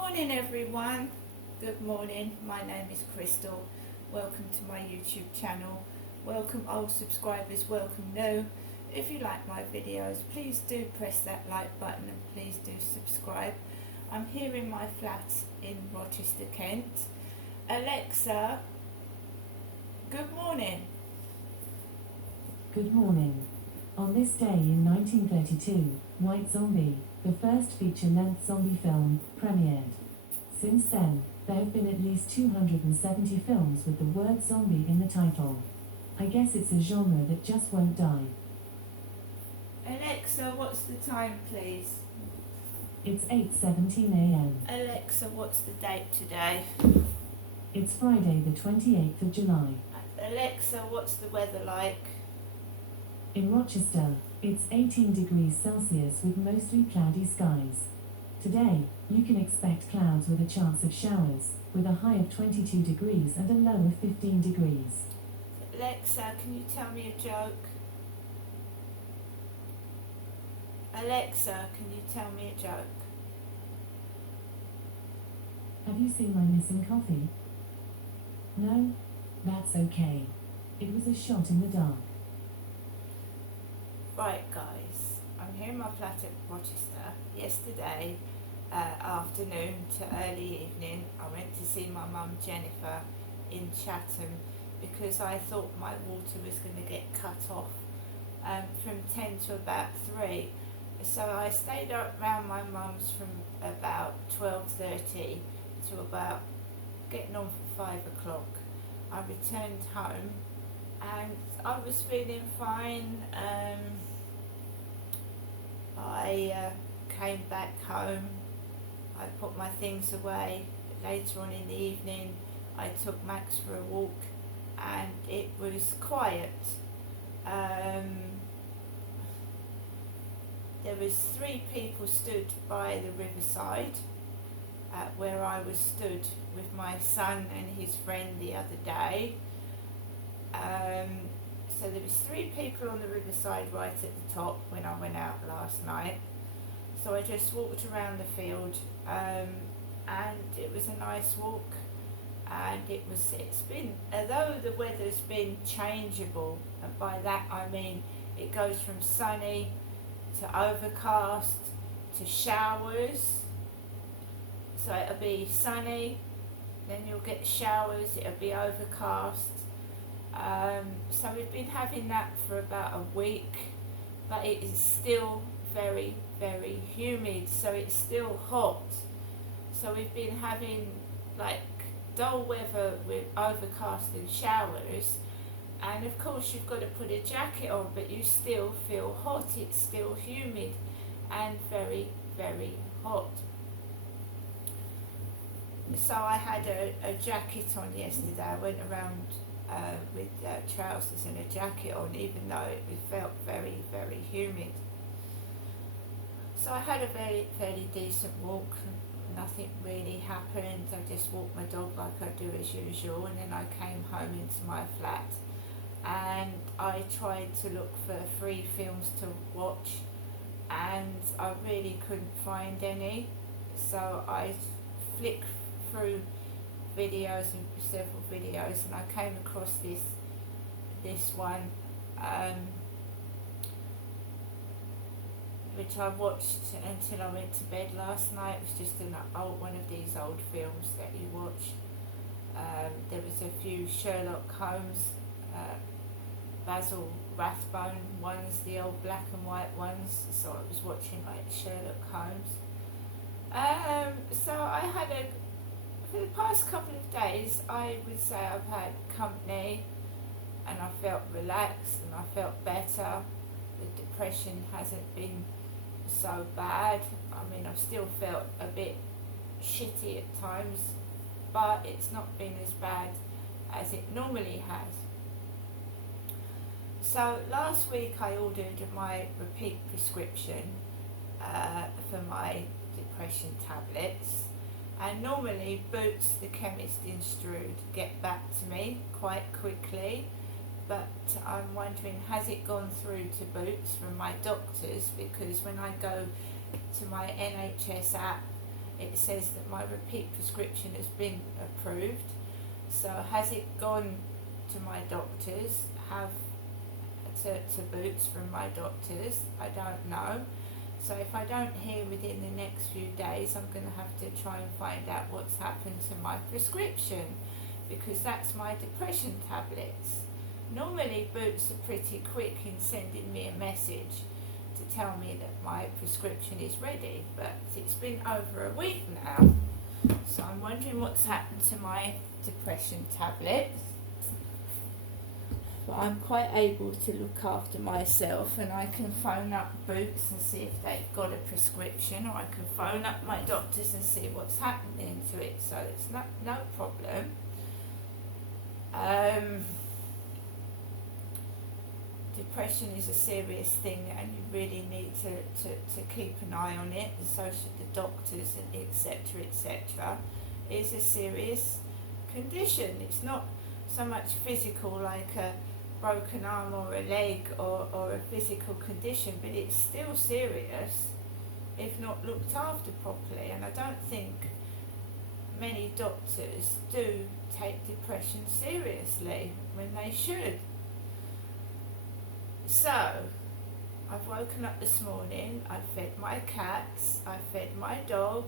morning everyone. Good morning. My name is Crystal. Welcome to my YouTube channel. Welcome old subscribers, welcome new. If you like my videos, please do press that like button and please do subscribe. I'm here in my flat in Rochester, Kent. Alexa, good morning. Good morning. On this day in 1932, White Zombie, the first feature-length zombie film, premiered. Since then, there have been at least 270 films with the word zombie in the title. I guess it's a genre that just won't die. Alexa, what's the time please? It's 8:17 a.m. Alexa, what's the date today? It's Friday the 28th of July. Alexa, what's the weather like? In Rochester, it's 18 degrees Celsius with mostly cloudy skies. Today, you can expect clouds with a chance of showers, with a high of 22 degrees and a low of 15 degrees. Alexa, can you tell me a joke? Alexa, can you tell me a joke? Have you seen my missing coffee? No? That's okay. It was a shot in the dark. Right guys, I'm here in my flat at Rochester. Yesterday afternoon to early evening I went to see my mum Jennifer in Chatham because I thought my water was going to get cut off from 10 to about 3. So I stayed around my mum's from about 12:30 to about getting on for 5 o'clock. I returned home and I was feeling fine. I came back home, I put my things away. Later on in the evening I took Max for a walk and it was quiet. There was 3 people stood by the riverside where I was stood with my son and his friend the other day. So there was 3 people on the riverside right at the top when I went out last night. So I just walked around the field and it was a nice walk, and it's been, although the weather's been changeable, and by that I mean it goes from sunny to overcast to showers. So it'll be sunny, then you'll get showers, it'll be overcast. So we've been having that for about a week, but it is still very, very humid, so it's still hot. So we've been having like dull weather with overcast and showers, and of course you've got to put a jacket on, but you still feel hot. It's still humid and very, very hot. So I had a jacket on yesterday. I went around with trousers and a jacket on, even though it felt very, very humid. So I had a fairly decent walk. Nothing really happened. I just walked my dog like I do as usual, and then I came home into my flat and I tried to look for free films to watch, and I really couldn't find any. So I flicked through videos and several videos, and I came across this one which I watched until I went to bed last night. It was just one of these old films that you watch. There was a few Sherlock Holmes, Basil Rathbone ones, the old black and white ones. So I was watching like Sherlock Holmes. So I had for the past couple of days, I would say I've had company and I felt relaxed and I felt better. The depression hasn't been so bad. I mean, I've still felt a bit shitty at times, but it's not been as bad as it normally has. So last week I ordered my repeat prescription for my depression tablets, and normally Boots, the chemist in Strood, get back to me quite quickly, but I'm wondering, has it gone through to Boots from my doctors? Because when I go to my NHS app it says that my repeat prescription has been approved. So has it gone to my doctors, to Boots from my doctors? I don't know. So if I don't hear within the next few days, I'm going to have to try and find out what's happened to my prescription, because that's my depression tablets. Normally Boots are pretty quick in sending me a message to tell me that my prescription is ready, but it's been over a week now. So I'm wondering what's happened to my depression tablets. But I'm quite able to look after myself, and I can phone up Boots and see if they've got a prescription, or I can phone up my doctors and see what's happening to it, so it's no problem. Depression is a serious thing, and you really need to keep an eye on it, and so should the doctors, and etc. etc. It's a serious condition. It's not so much physical, like a broken arm or a leg, or a physical condition, but it's still serious if not looked after properly, and I don't think many doctors do take depression seriously when they should. So I've woken up this morning, I fed my cats, I fed my dog.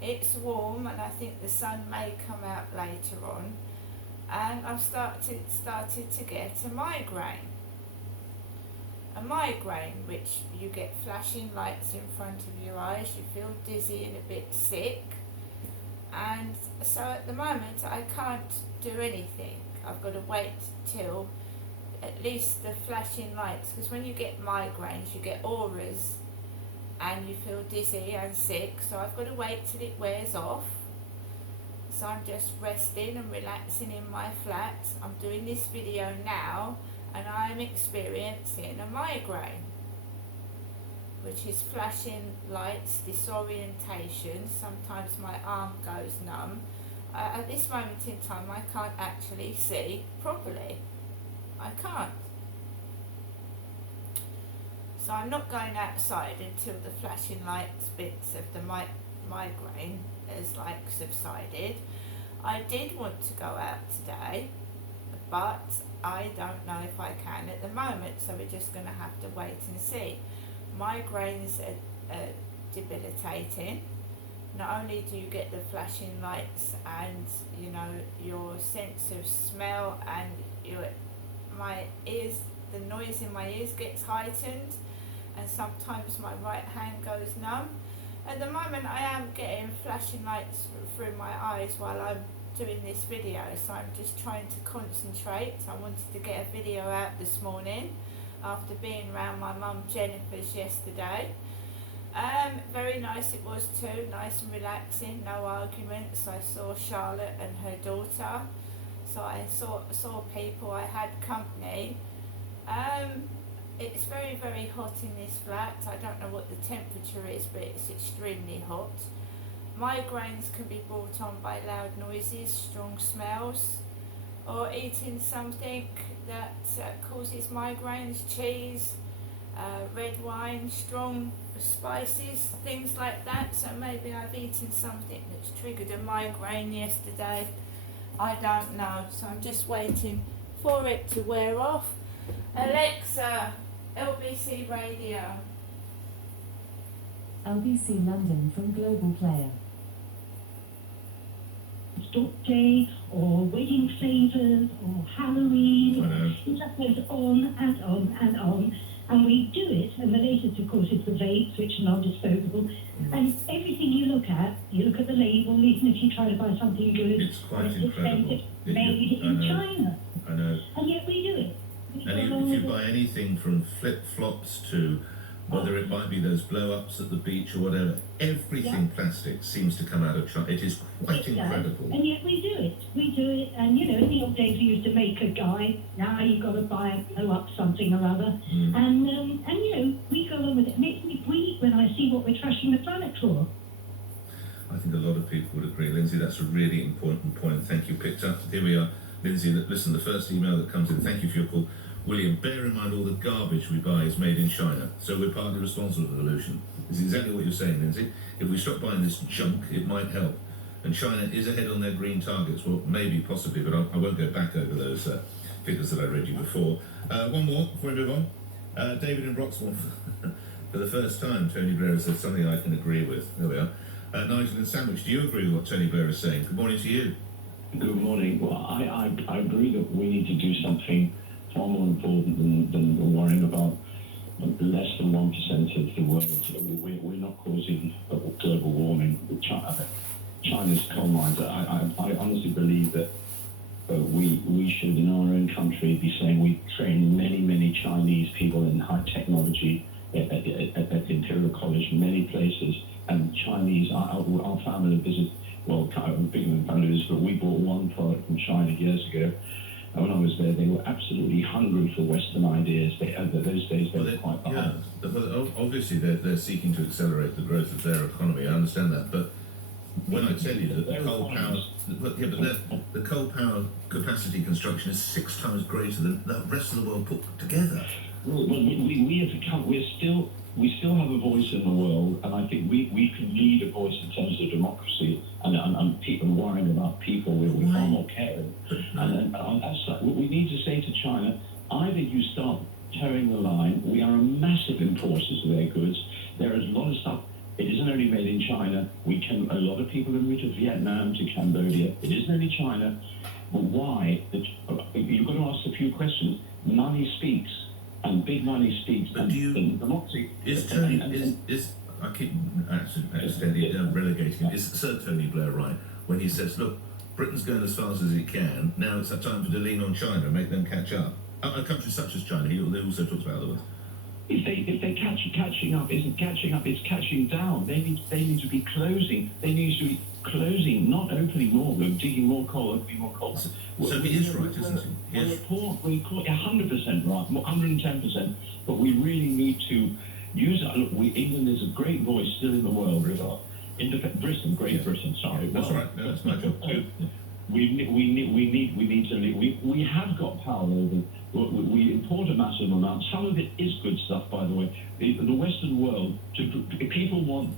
It's warm, and I think the sun may come out later on, and I've started to get a migraine. A migraine, which you get flashing lights in front of your eyes, you feel dizzy and a bit sick, and so at the moment I can't do anything. I've got to wait till at least the flashing lights, because when you get migraines you get auras and you feel dizzy and sick, so I've got to wait till it wears off. So I'm just resting and relaxing in my flat. I'm doing this video now, and I'm experiencing a migraine, which is flashing lights, disorientation. Sometimes my arm goes numb. At this moment in time I can't actually see properly. I can't. So I'm not going outside until the flashing lights bits of the migraine has subsided. I did want to go out today, but I don't know if I can at the moment, so we're just going to have to wait and see. Migraines are debilitating. Not only do you get the flashing lights and your sense of smell, and my ears, the noise in my ears gets heightened, and sometimes my right hand goes numb. At the moment I am getting flashing lights through my eyes while I'm doing this video, so I'm just trying to concentrate. I wanted to get a video out this morning after being around my mum Jennifer's yesterday. Very nice it was too, nice and relaxing, no arguments. I saw Charlotte and her daughter, so I saw people, I had company. It's very, very hot in this flat. I don't know what the temperature is, but it's extremely hot. Migraines can be brought on by loud noises, strong smells, or eating something that causes migraines, cheese, red wine, strong spices, things like that. So maybe I've eaten something that's triggered a migraine yesterday. I don't know. So I'm just waiting for it to wear off. Alexa, LBC Radio. LBC London from Global Player. Stop Day or wedding favours or Halloween. It just goes on and on and on. And we do it, and the latest, of course, is the vapes, which are non-disposable. And everything you look at the label, even if you try to buy something good, it's quite incredible. Made in China. I know. And yet we do it. And if you buy anything from flip-flops to whether it might be those blow-ups at the beach or whatever, everything plastic seems to come out of China. It is quite incredible. And yet we do it. We do it. And, in the old days we used to make a guy. Now you've got to buy a blow-up something or other. And we go along with it. And it makes me weep when I see what we're trashing the planet for. I think a lot of people would agree. Lindsay, that's a really important point. Thank you. Picked up. Here we are. Lindsay, listen, the first email that comes in, thank you for your call. William, bear in mind all the garbage we buy is made in China, so we're partly responsible for pollution. It's exactly what you're saying, Lindsay. If we stop buying this junk, it might help. And China is ahead on their green targets. Well, maybe, possibly, but I won't go back over those figures that I read you before. One more before we move on. David in Broxwell. For the first time, Tony Blair has said something I can agree with. There we are. Nigel in Sandwich, do you agree with what Tony Blair is saying? Good morning to you. Good morning. Well, I agree that we need to do something far more important than worrying about less than 1% of the world. We're not causing global warming. China's coal mines. I honestly believe that we should, in our own country, be saying we train many Chinese people in high technology at Imperial College, many places, and Chinese. Our family visit. Well, kind of bigger than families, but we bought one product from China years ago. And when I was there, they were absolutely hungry for Western ideas. Those days, they were quite behind. Yeah, well, obviously they're seeking to accelerate the growth of their economy. I understand that, but when I tell you that the coal power capacity construction is 6 times greater than the rest of the world put together. Well, we as a country, we still have a voice in the world, and I think we can lead a voice in terms of democracy and people worrying about people. We're far more caring. And that's what we need to say to China. Either you start towing the line. We are a massive importers of their goods. There is a lot of stuff. It isn't only made in China. A lot of people are moving to Vietnam, to Cambodia. It isn't only China. But why? You've got to ask a few questions. Money speaks. And big money speaks. But do you? Democracy Is Tony? I keep accidentally relegating. Is Sir Tony Blair right when he says, "Look, Britain's going as fast as it can. Now it's that time to lean on China, make them catch up." A country such as China. He also talks about other ones. If they catching up, isn't catching up. It's catching down. They need to be closing. They need to be closing, not opening more. We're digging more coal, opening more coal. So he is right, isn't he? We're 100% right, 110%. But we really need to use it. Look, England is a great voice still in the world. Great Britain. Sorry, that's right. No, that's my job too. We need to leave. We have got power over. We import a massive amount. Some of it is good stuff, by the way. The Western world, people want.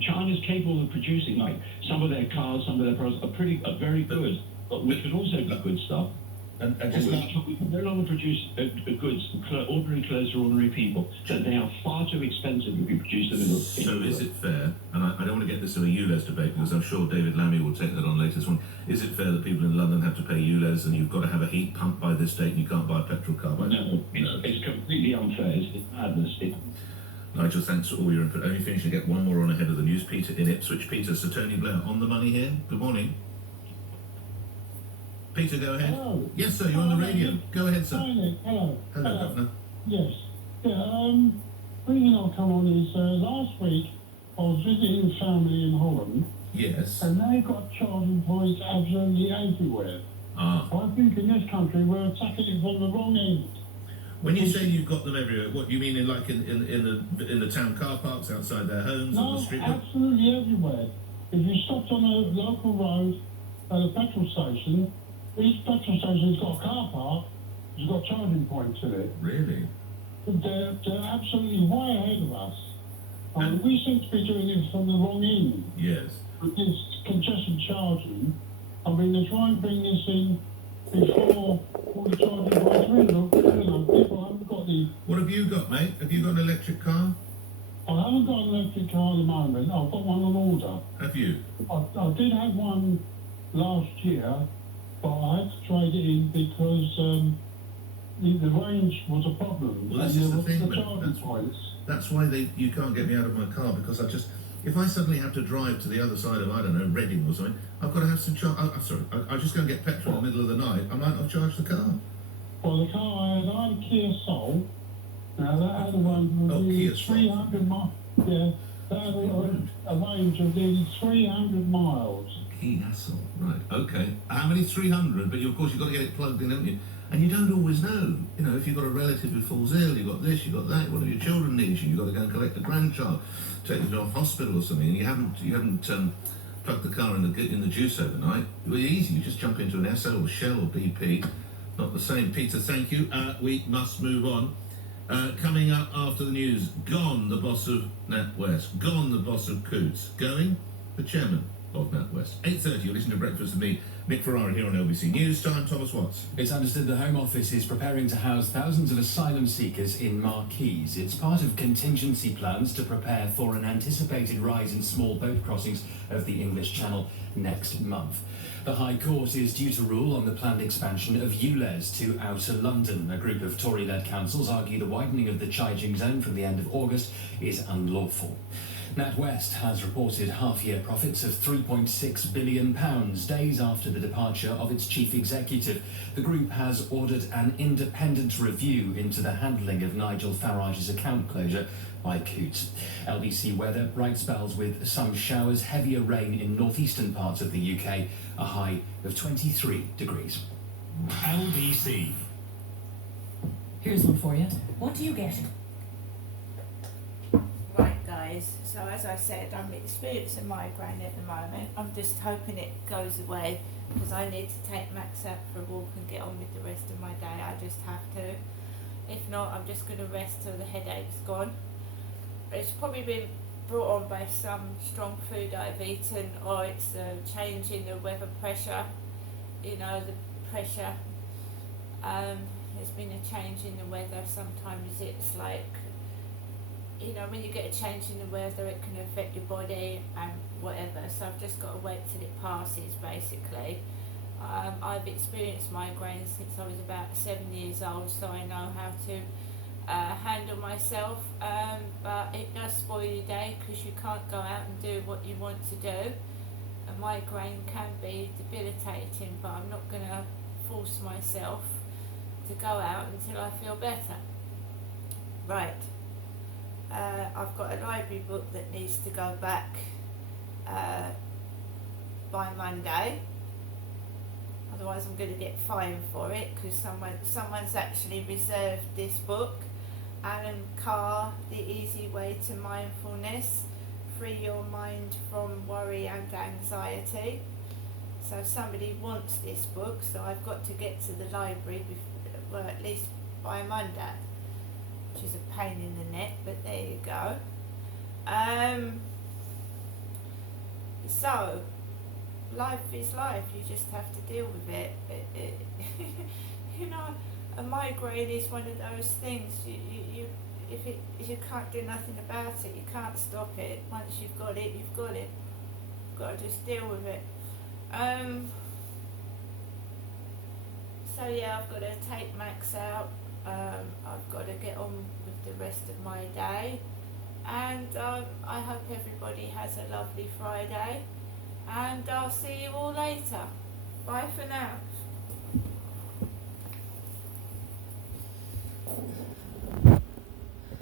China's capable of producing, like some of their cars, some of their products are very good. But we could also do good stuff. And we can no longer produce goods, ordinary clothes for ordinary people. That they are far too expensive if we produce them in the So is it fair, and I don't want to get this to a ULEZ debate because I'm sure David Lammy will take that on later this one. Is it fair that people in London have to pay ULEZ and you've got to have a heat pump by this date and you can't buy a petrol car by No, it's completely unfair. It's madness. Nigel, thanks for all your input. Only finishing to get one more on ahead of the news. Peter in Ipswich. Peter, Sir Tony Blair on the money here. Good morning. Peter, go ahead. Hello. Yes, sir, you're on the radio. Go ahead, sir. Hi, Nick. Hello. Hello, Governor. Yes. Yeah, reason I'll come on is last week I was visiting family in Holland Yes. and they've got charging points absolutely everywhere. Ah. I think in this country we're attacking it from the wrong end. When you say you've got them everywhere, what do you mean in the town car parks outside their homes on No, the street? absolutely everywhere. If you stopped on a local road at a petrol station, each petrol station's got a car park, it's got charging points in it. Really? They're absolutely way ahead of us. I mean, we seem to be doing it from the wrong end. Yes. With this congestion charging, I mean, they try and bring this in before all the charging points are in. Look, people haven't got the... What have you got, mate? Have you got an electric car? I haven't got an electric car at the moment. I've got one on order. Have you? I did have one last year, but I had to trade it in because the range was a problem. Well, this is the thing, the mate. charging points. That's why you can't get me out of my car, because if I suddenly have to drive to the other side of, I don't know, Reading or something, I've got to have some charge. I just go and get petrol in the middle of the night. I might not charge the car. Well, the car I had a Kia Soul. Now that had a range of Kia Soul. 300 miles. Yeah, that had a range of nearly 300 miles. Kia Soul, right? Okay. How many? 300. But of course you've got to get it plugged in, haven't you? And you don't always know. You know, if you've got a relative who falls ill, you've got this, you've got that. One of your children needs you. You've got to go and collect a grandchild, take them to a hospital or something. And you haven't plugged the car in the juice overnight. Well, easy. You just jump into an Esso or Shell or BP. Not the same, Peter, thank you. We must move on. Coming up after the news, gone the boss of NatWest, gone the boss of Coots, going the chairman of NatWest. 8:30, you're listening to Breakfast with me, Nick Ferrari, here on LBC News Time. Thomas Watts. It's understood the Home Office is preparing to house thousands of asylum seekers in Marquise. It's part of contingency plans to prepare for an anticipated rise in small boat crossings of the English Channel next month. The High Court is due to rule on the planned expansion of ULEZ to Outer London. A group of Tory-led councils argue the widening of the charging zone from the end of August is unlawful. NatWest has reported half-year profits of £3.6 billion, days after the departure of its chief executive. The group has ordered an independent review into the handling of Nigel Farage's account closure by Coots. LBC weather, bright spells with some showers, heavier rain in northeastern parts of the UK, a high of 23 degrees. LBC. Here's one for you. What do you get? Right, guys, so as I said, I'm experiencing migraine at the moment. I'm just hoping it goes away because I need to take Max out for a walk and get on with the rest of my day. I just have to. If not, I'm just going to rest till the headache's gone. It's probably been brought on by some strong food I've eaten, or it's a change in the weather pressure. You know, the pressure. There's been a change in the weather. Sometimes it's like, you know, when you get a change in the weather, it can affect your body and whatever. So I've just got to wait till it passes, basically. I've experienced migraines since I was about 7 years old, so I know how to handle myself. But it does spoil your day because you can't go out and do what you want to do. A migraine can be debilitating, but I'm not going to force myself to go out until I feel better. Right. I've got a library book that needs to go back by Monday. Otherwise I'm going to get fined for it because someone's actually reserved this book. Alan Carr, The Easy Way to Mindfulness, Free Your Mind from Worry and Anxiety. So somebody wants this book, so I've got to get to the library well, at least by Monday, which is a pain in the neck, but there you go. So life is life, you just have to deal with it. You know, a migraine is one of those things, if you can't do nothing about it, you can't stop it. Once you've got it, you've got it. You've got to just deal with it. So yeah, I've got to take Max out. I've got to get on with the rest of my day, and I hope everybody has a lovely Friday, and I'll see you all later. Bye for now.